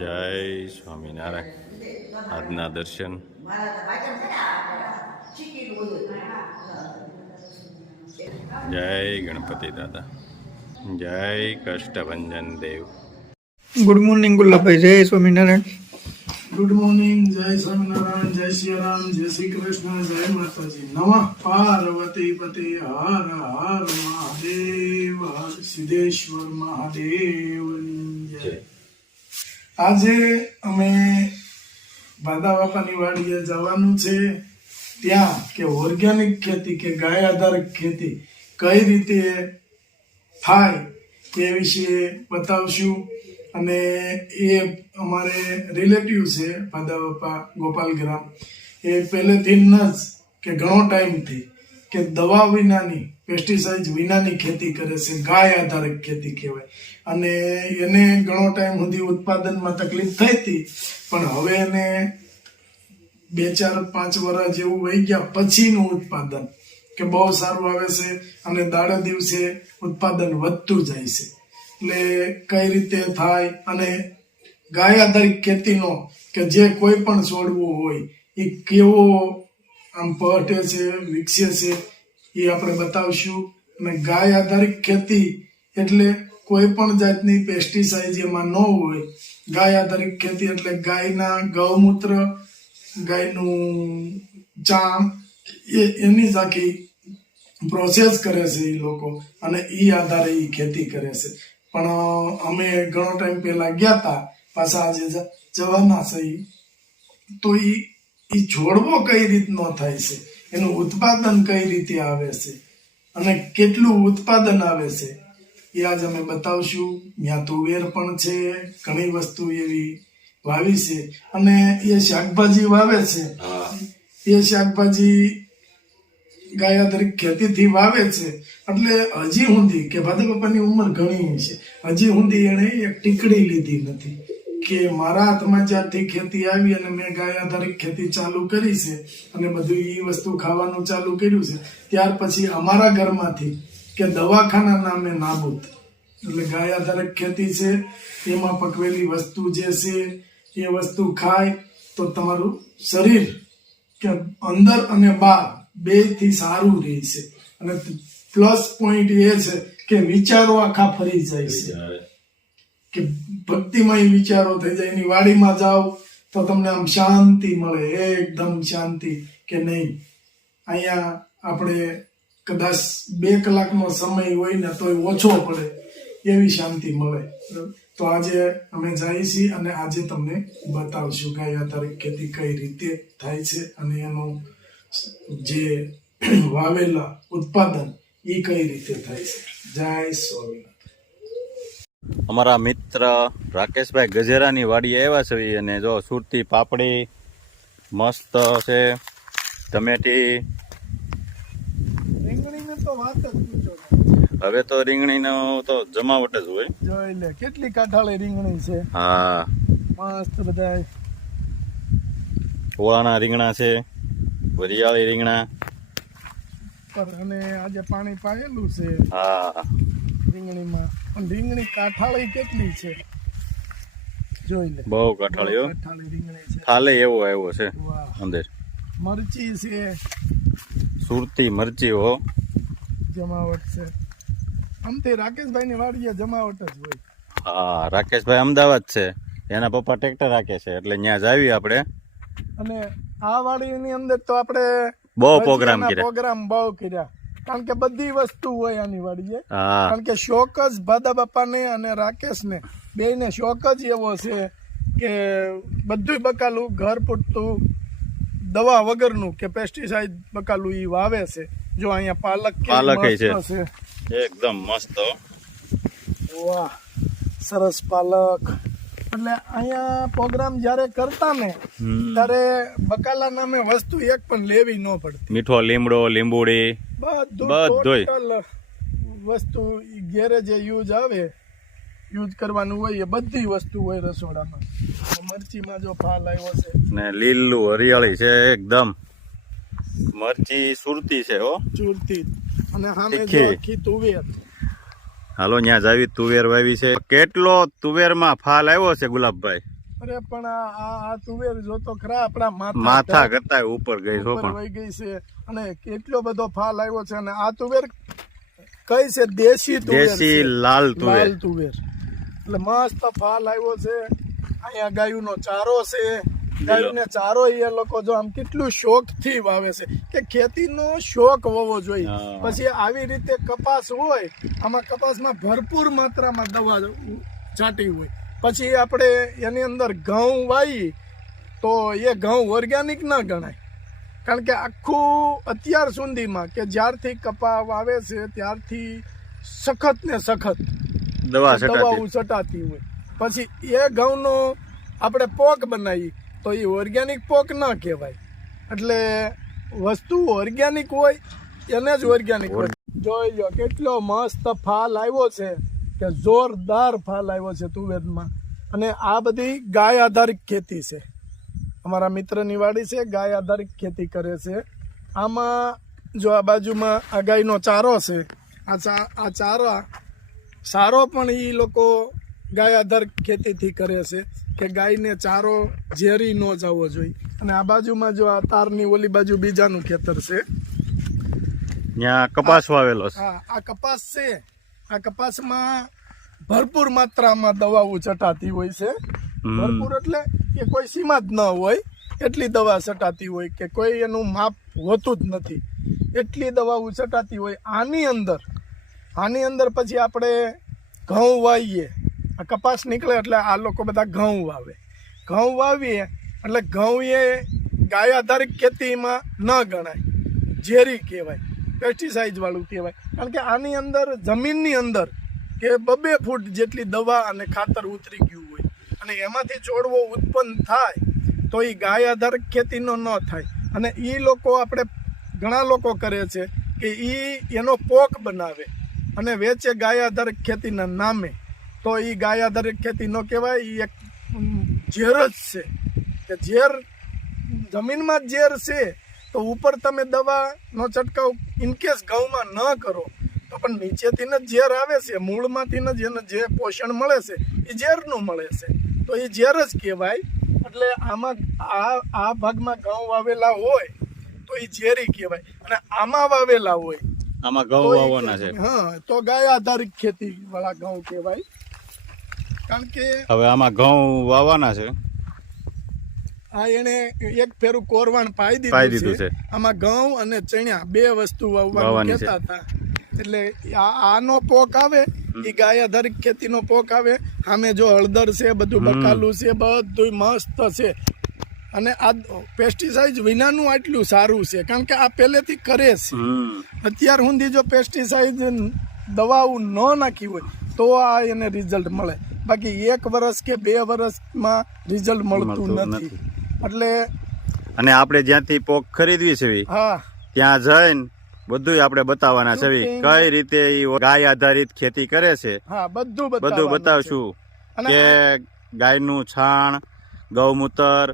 જય સ્વામિનારાયણ. આજના દર્શન. જય ગણપતિ દાદા. જય કષ્ટભંજન દેવ. Good morning Gulabbhai. જય સ્વામિનારાયણ. Good morning. જય સ્વામિનારાયણ. જય શ્રી રામ. જય શ્રી કૃષ્ણ. જય માતાજી. નમઃ પાર્વતી પતે. હર હર મહાદેવ. હર સિદ્ધેશ્વર મહાદેવ જય. આજે અમે બાદા બાપાની વાડીએ જવાનું છે. ત્યાં કે ઓર્ગેનિક ખેતી કે ગાય આધારિત ખેતી કઈ રીતે થાય એ વિશે બતાવશું. અને એ અમારે રિલેટિવ છે બાદા બાપા ગોપાલગ્રામ. એ પહેલેથી જ કે ઘણો ટાઈમથી કે દવા વિનાની પેસ્ટિસાઇડ વિનાની ખેતી કરે છે. ગાય આધારિત ખેતી કહેવાય. અને એને ઘણો ટાઈમ સુધી ઉત્પાદનમાં તકલીફ થઈ હતી, પણ હવે એને 2-4-5 વર્ષ જેવું વહી ગયા પછીનું ઉત્પાદન કે બહુ સારું આવે છે અને દાડે દિવસે ઉત્પાદન વધતું જાય છે. એટલે કઈ રીતે થાય અને ગાય આધારિત ખેતીનો કે જે કોઈ પણ છોડવું હોય એ કેવો આમ પટે છે, વિકસે છે, એ આપણે બતાવશું. અને ગાય આધારિત ખેતી એટલે કોઈ પણ જાતની પેસ્ટિસાઇડ એમાં ન હોય. ગાય આધારિત ખેતી એટલે ગાયના ગૌમૂત્ર, ગાયનું ચાણ, એની જ આખી પ્રોસેસ કરે છે એ લોકો, અને એ આધારે એ ખેતી કરે છે. પણ અમે ઘણો ટાઈમ પહેલા ગયા હતા, પાછા આજે જવાના છે. તો એ છોડવો કઈ રીતનો થાય છે, એનું ઉત્પાદન કઈ રીતે આવે છે અને કેટલું ઉત્પાદન આવે છે એ આજ અમે બતાવશું. ત્યાં તુવેર પણ છે, ઘણી વસ્તુ એવી વાવી છે. અને એ શાકભાજી વાવે છે. એ શાકભાજી ગાય આધારિત ખેતીથી વાવે છે. એટલે હજી સુધી કે બાદા બાપાની ઉંમર ઘણી છે, હજી સુધી એને એક ટીકડી લીધી નથી. કે મારા હાથમાં જ્યારથી ખેતી આવી અને મેં ગાય આધારિત ખેતી ચાલુ કરી છે અને બધું એ વસ્તુ ખાવાનું ચાલુ કર્યું છે, ત્યાર પછી અમારા ઘરમાંથી કે દવાખાના નામે નાબૂદ. એટલે ગાય આધારિત ખેતી છે, એમાં પકવેલી વસ્તુ જે છે એ વસ્તુ ખાય તો તમારું શરીર કે અંદર અને બહાર બેથી સારું રહે છે. અને પ્લસ પોઈન્ટ એ છે કે વિચારો આખા ફરી જાય છે, કે ભક્તિમય વિચારો થઈ જાય. એની વાડીમાં જાઓ તો તમને આમ શાંતિ મળે, એકદમ શાંતિ. કે નહીં અહીંયા આપણે કદાચ 2 કલાકનો સમય હોય ને તોય ઓછો પડે એવી શાંતિ મળે. તો આજે અમે જઈએ છીએ અને આજે તમને બતાવશું ગાય આધારિત ખેતી કઈ રીતે થાય છે અને એનું જે વાવેલા ઉત્પાદન એ કઈ રીતે થાય છે. જય સ્વામિનારાયણ. અમારા મિત્ર રાકેશભાઈ ગજેરાની વાડીએ આવ્યા છે. અને જો સુરતી પાપડી મસ્ત છે, ટમેટી. રીંગણીની તો વાત જ પૂછો. હવે તો રીંગણીનો તો જમાવટ જ હોય. જોઈ લે કેટલી કાઠાળી રીંગણી છે. હા, મસ્ત બધા ઓળાના રીંગણા છે, વરિયાળી રીંગણા. અને આજે પાણી પાયેલું છે હા, રીંગણીમાં. પણ રીંગણી કાઠાળી કેટલી છે જોઈ લે. બહુ કાઠાળી હો. કાઠાળી રીંગણી છે. થાલે એવો આવ્યો છે વાહ. અંદર. મરચી છે, સુરતી મરચી હો. જમાવટ છે. આમ તે રાકેશભાઈ ની વાડીએ જમાવટ જ હોય. હા, રાકેશભાઈ અમદાવાદ છે, એના પપ્પા ટ્રેક્ટર રાખે છે, એટલે ત્યાં જ આવી આપણે. અને આ વાડીની અંદર તો આપણે બહુ પ્રોગ્રામ કર્યા. પ્રોગ્રામ બહુ કર્યા, કારણ કે બધી વસ્તુ હોય આની વાડીએ. હા, કારણ કે શોક જ બાદા બાપાને અને રાકેશને બેયને શોક જ એવો છે કે બધું બકાલું ઘર પૂરતું દવા વગરનું કે પેસ્ટિસાઇડ બકાલું ઈ વાવે છે. જો અહીંયા પાલક છે, એકદમ મસ્ત. વાહ, સરસ પાલક. એટલે અહીંયા પ્રોગ્રામ જ્યારે કરતા ને ત્યારે બકાલા નામે વસ્તુ એક પણ લેવી ન પડતી. મીઠો લીમડો, લીંબુડી, બધું ટોટલ વસ્તુ ઘેરે જે યુઝ કરવાનું હોય એ બધી વસ્તુ હોય રસોડામાં. મરચીમાં જો ફાલ આવ્યો છે ને લીલું હરિયાળી છે એકદમ. મરચી સુરતી છે હો, ચૂરતી. અને સામે જો આખી તુવેર. હાલો ત્યાં જાવી તુવેર વાવી છે. કેટલો તુવેરમાં ફાલ આવ્યો છે ગુલાબભાઈ. અરે પણ આ તુવેર જો તો ખરા આપણા માથા કરતા ઉપર ગઈ છો ઉપર પણ વહી ગઈ છે અને કેટલો બધો ફાલ આવ્યો છે અને આ તુવેર કઈ છે દેશી તુવેર દેશી છે. લાલ તુવેર. લાલ તુવેર એટલે મસ્ત ફાલ આવ્યો છે. અહીંયા ગાયુંનો ચારો છે. ગાયુંને ચારો એ લોકો જો આમ કેટલું શોખ થી વાવે છે કે ખેતીનો શોખ હોવો જોઈએ. હા. પછી આવી રીતે કપાસ હોય, આમાં કપાસમાં ભરપૂર માત્રામાં દવા છાંટી હોય. પછી આપણે એની અંદર ઘઉં વાવી તો એ ઘઉં ઓર્ગેનિક ના ગણાય, કારણ કે આખું અત્યાર સુધીમાં કે જ્યારથી કપા વાવે છે ત્યારથી સખત ને સખત દવા દવાઓ છટાતી. છટાતી હોય. પછી એ ઘઉંનો આપણે પોક બનાવી તો એ ઓર્ગેનિક પોક ના કહેવાય. એટલે વસ્તુ ઓર્ગેનિક હોય એને જ ઓર્ગેનિક હોય. જોઈ લો કેટલો મસ્ત ફાલ આવ્યો છે કે જોરદાર ફાલ આવ્યો છે તુવેરમાં. અને આ બધી ગાય આધારિત ખેતી છે. અમારા મિત્રની વાડી છે, ગાય આધારિત ખેતી કરે છે. આમાં જો આ બાજુમાં આ ગાયનો ચારો છે, આ ચારો પણ એ લોકો ગાય આધારિત ખેતીથી કરે છે કે ગાયને ચારો ઝેરી ન જવો જોઈએ. અને આ બાજુમાં જો આ તારની ઓલી બાજુ બીજાનું ખેતર છે, ત્યાં કપાસ વાવેલો છે. હા આ કપાસ છે. આ કપાસમાં ભરપૂર માત્રામાં દવાઓ છટાતી હોય છે. ભરપૂર એટલે કે કોઈ સીમા જ ન હોય એટલી દવા છટાતી હોય કે કોઈ એનું માપ હોતું જ નથી, એટલી દવાઓ છટાતી હોય. આની અંદર પછી આપણે ઘઉં વાવીએ. આ કપાસ નીકળે એટલે આ લોકો બધા ઘઉં વાવે. ઘઉં વાવીએ એટલે ઘઉં એ ગાય આધારિત ખેતીમાં ન ગણાય, ઝેરી કહેવાય, પેસ્ટિસાઇડ વાળું કહેવાય. કારણ કે આની અંદર જમીનની અંદર કે 2 ફૂટ જેટલી દવા અને ખાતર ઉતરી ગયું હોય અને એમાંથી છોડવો ઉત્પન્ન થાય તો એ ગાય આધારિત ખેતીનો ન થાય. અને એ લોકો આપણે ઘણા લોકો કરે છે કે એનો પોક બનાવે અને વેચે ગાય આધારિત ખેતીના નામે. તો એ ગાય આધારિત ખેતી ન કહેવાય, એ એક ઝેર જ છે કે ઝેર જમીનમાં જ ઝેર છે. તો ઉપર તમે દવાનો છંટકાવ ઇનકેસ ઘઉંમાં ન કરો તો પણ નીચેથી જ ઝેર આવે છે, મૂળમાંથી જ એને જે પોષણ મળે છે એ ઝેરનું મળે છે. તો એ ઝેર જ કહેવાય. એટલે આમાં આ ભાગમાં ઘઉં વાવેલા હોય તો એ ઝેરી કહેવાય અને આમાં વાવેલા હોય આમાં ઘઉં વાવવાના છે. હા તો ગાય આધારિત ખેતી વાળા ઘઉં કહેવાય. કારણ કે હવે આમાં ઘઉં વાવવાના છે. આ એને એક ફેરું કોરવાણ પાઈ પાઈ દીધું દીધું છે. છે. આમાં ઘઉં અને ચણ્યા 2 વસ્તુ વાવવાનું વાવવાની છે. કહેતા હતા. એટલે આનો પોક આવે એ ગાય આધારિત ખેતીનો પોક આવે. સામે જો હળદર છે, બધું બકાલું છે, બધું મસ્ત છે. અને આ પેસ્ટિસાઇડ વિનાનું આટલું સારું છે કારણ કે આ પહેલેથી કરે છે. અત્યાર સુધી જો પેસ્ટિસાઇડ દવાઓ ન નાખી હોય તો આ એને રિઝલ્ટ મળે. બાકી 1 વર્ષ કે 2 વર્ષમાં રિઝલ્ટ મળતું નથી. એટલે અને આપણે જ્યાંથી પોક ખરીદવી છે હા ત્યાં જઈને બધું આપણે બતાવવાના છે કઈ રીતે ઈ ગાય આધારિત ખેતી કરે છે. હા બધું બતાવશું કે ગાયનું છાણ, ગૌમૂત્ર,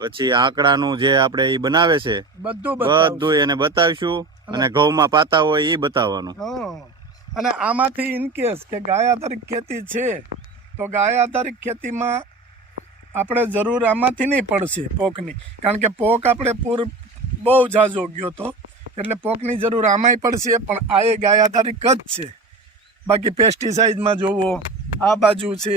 પછી આંકડાનું જે આપણે ઈ બનાવે છે બધું એને બતાવીશું. અને ઘઉંમાં પાતા હોય એ બતાવવાનું. અને આમાંથી ઇનકેસ કે ગાય આધારિત ખેતી છે તો ગાય આધારિત ખેતીમાં આપણે જરૂર આમાંથી નહીં પડશે પોકની, કારણ કે પોક આપણે બહુ ઝાઝો ગયો તો એટલે પોકની જરૂર આમાંય પડશે. પણ આ એ ગાય આધારિત જ છે. બાકી પેસ્ટિસાઇડમાં જોવો આ બાજુ છે,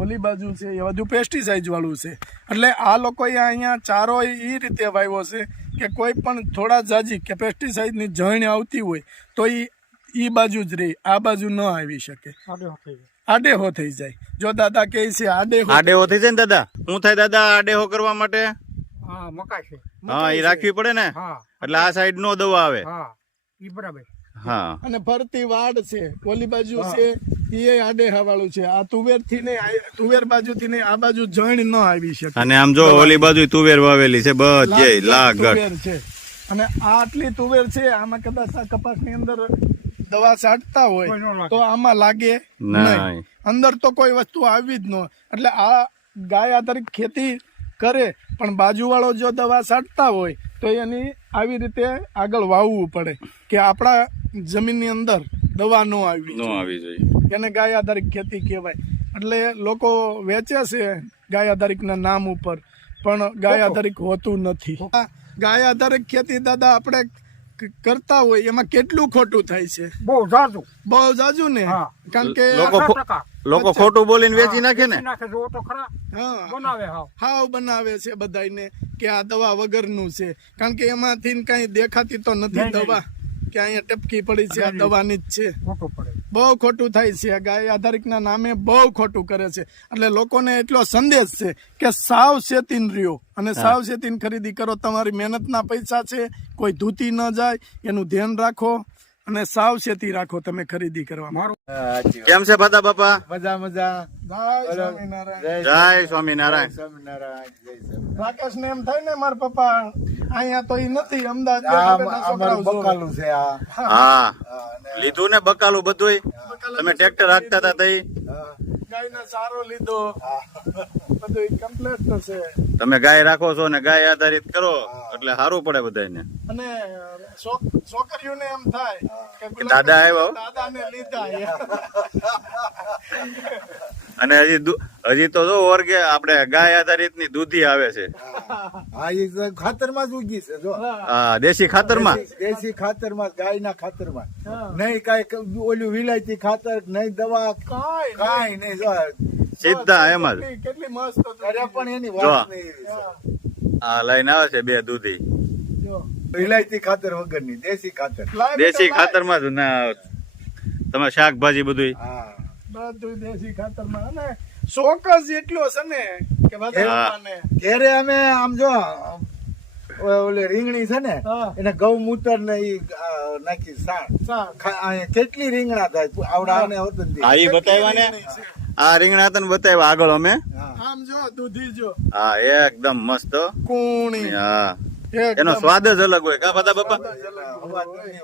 ઓલી બાજુ છે, એ બધું પેસ્ટિસાઇડ વાળું છે. એટલે આ લોકોએ અહીંયા ચારો એ રીતે વાવ્યો છે કે કોઈ પણ થોડા જાજી કે પેસ્ટિસાઇડની જણ આવતી હોય તો એ બાજુ જ રહી, આ બાજુ ન આવી શકે, આડેહો થઈ જાય. જો દાદા કહે છે આડેહો થઈ જાય ને દાદા, શું થાય દાદા આડેહો કરવા માટે? હા મકાઈ છે. હા એ રાખવી પડે ને. હા એટલે આ સાઈડ નો દવા આવે. હા ઈ બરાબર. હા અને ફરતી વાડ છે, ઓલી બાજુ છે એ આડેહા વાળું છે. આ તુવેર થી નહીં, તુવેર બાજુ થી નહીં, આ બાજુ જણ ન આવી શકે. અને આમ જો ઓલી બાજુ તુવેર વાવેલી છે બધે લાગડ તુવેર છે. અને આ આટલી તુવેર છે, આમાં કદાચ આ કપાસની અંદર દવા છાંટતા હોય તો આમાં લાગે નહીં. અંદર તો કોઈ વસ્તુ આવી જ ન. એટલે આ ગાય આધારિત ખેતી કરે પણ બાજુવાળો જો દવા છાંટતા હોય તો એની આવી રીતે આગળ વાવવું પડે કે આપણા જમીનની અંદર દવા ન આવી જોઈએ. એને ગાય આધારિત ખેતી કહેવાય. એટલે લોકો વેચે છે ગાય આધારિકના નામ ઉપર, પણ ગાય આધારિક હોતું નથી. ગાય આધારિક ખેતી દાદા આપણે કરતા હોય એમાં કેટલું ખોટું થાય છે? બહુ જાજુ. બહુ જાજુ ને, હા. કારણ કે લોકો ખોટું બોલીને વેચી નાખે ને. નાખે જો તો ખરા હા બનાવે હાવ બનાવે છે બધાને કે આ દવા વગરનું છે, કારણ કે એમાંથી કઈ દેખાતી તો નથી દવા કે અહીંયા ટપકી પડી છે, આ દવાની જ છે. ખોટું પડે. બહુ ખોટું થાય છે. ગાય આધારિકના નામે બહુ ખોટું કરે છે. એટલે લોકોને એટલો સંદેશ છે કે સાવચેતીન રહ્યો અને સાવચેતીન ખરીદી કરો. તમારી મહેનતના પૈસા છે, કોઈ ધૂતી ન જાય એનું ધ્યાન રાખો અને સાવચેતી રાખો તમે ખરીદી કરવા. મારું કેમ છે બધા બાપા? મજા મજા. જય સ્વામિનારાયણ. જય સ્વામિનારાયણ. રાકેશ ને એમ થાય ને મારા પપ્પા અહીંયા તો ઈ નથી, અમદાવાદ બકાલું છે આ. હા લીધું ને બકાલું બધું. તમે ટ્રેક્ટર રાખતા હતા તઈ ગાયનો ચારો લીધો, બધું કમ્પ્લીટ છે. તમે ગાય રાખો છો ને ગાય આધારિત કરો એટલે સારું પડે બધાને. અને છોકરીઓને એમ થાય કે દાદા આવ્યો. દાદાને લીધા. અને હજી તો જો ઓર્ગે આપણે ગાય આધારિત ની દૂધી આવે છે. હા એ ખાતરમાં જ ઉગી છે જો. હા દેશી ખાતરમાં. દેશી ખાતરમાં, ગાયના ખાતરમાં. નહીં કઈ ઓલું વિલાયતી ખાતર, નહીં દવા, કાંઈ નહીં. જો સીધા એમ જ. કેટલી મસ્ત અરે પણ એની વાત નહીં. આ લઈને આવે છે બે દૂધી. વિલાયતી ખાતર વગરની દેશી ખાતર. દેશી ખાતરમાં જ ના તમે શાકભાજી બધું. હા બધું દેશી ખાતરમાં. અને શોખ જ એટલો છે ને કે બધા ઘેરે અમે આમ જો ઓલે રીંગણી છે ને એને ગૌમૂત્ર ને ઈ નાખી સાણ. કેટલી રીંગણા થાય આવડા ને હા ઈ બતાવ્યા ને. આ રીંગણા તને બતાવ્યા આગળ અમે. આમ જો દૂધી જો. હા એકદમ મસ્ત કુણી. હા એનો સ્વાદ જ અલગ હોય. કા બધા બાપા?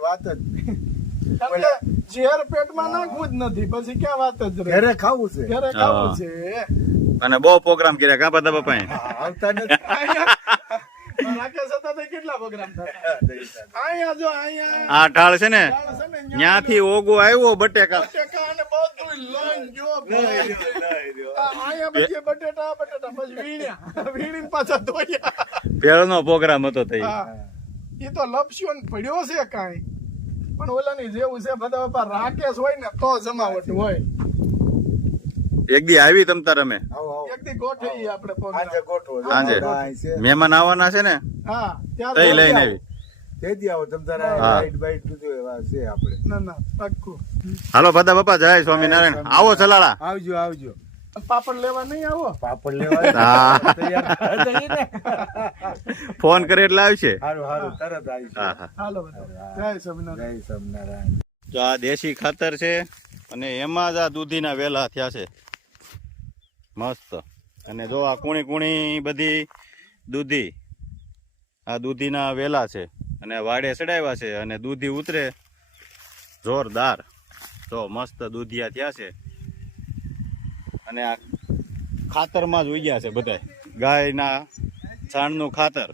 વાત જ ઝેર પેટમાં નાખવું જ નથી, પછી ક્યાં વાત જ રહે. ઘરે ખાવું છે, ઘરે ખાવું છે. અને બહુ પ્રોગ્રામ કર્યા. કા બધા બાપા? આવતા નથી. રાકેશ હતા તો કેટલા પ્રોગ્રામ થતા. અહીંયા જો અહીંયા આ ઢાળ છે ને ન્યાથી ઓગો આવ્યો બટેકા. બટેકા અને બધું લઈને જો અહીંયા પછી બટેટા પછી વીણીને પાછા ધોયા. ભેળનો પ્રોગ્રામ હતો તઈ. એ તો લપસ્યો ને પડ્યો છે કાંઈ, પણ ઓલાની જેવું છે બધા બાપા. રાકેશ હોય ને તો જમાવટ હોય. એક દી આવી તમ તાર અમે એક દી ગોઠવીએ આપણે પ્રોગ્રામ. સાંજે મહેમાન આવવાના છે ને હા તઈ ત્યારે લઈને આવી. તેથી આવો તમ તારા લાઈટ બાઈટ બધું એવા છે આપણે. ના ના પાક્કું. હાલો બધા બાપા જય સ્વામિનારાયણ. આવો ચલાળા. આવજો આવજો. પાપડ લેવા નહીં આવો? પાપડ લેવા હા તૈયાર. ફોન કરે એટલે આવશે. સારું સારું તરત આવીશું. હા હા. હાલો બધા. જય સ્વામિનારાયણ. જય સ્વામિનારાયણ. તો આ દેશી ખાતર છે અને એમાં જ આ દૂધીના વેલા થયા છે મસ્ત. અને જો આ કુણી કુણી બધી દૂધી, આ દૂધીના વેલા છે અને વાડે ચડાવ્યા છે અને દૂધી ઉતરે જોરદાર. તો મસ્ત દૂધિયા થયા છે અને આ ખાતરમાં જ ઉગ્યા છે બધા. ગાયના છાણનું ખાતર.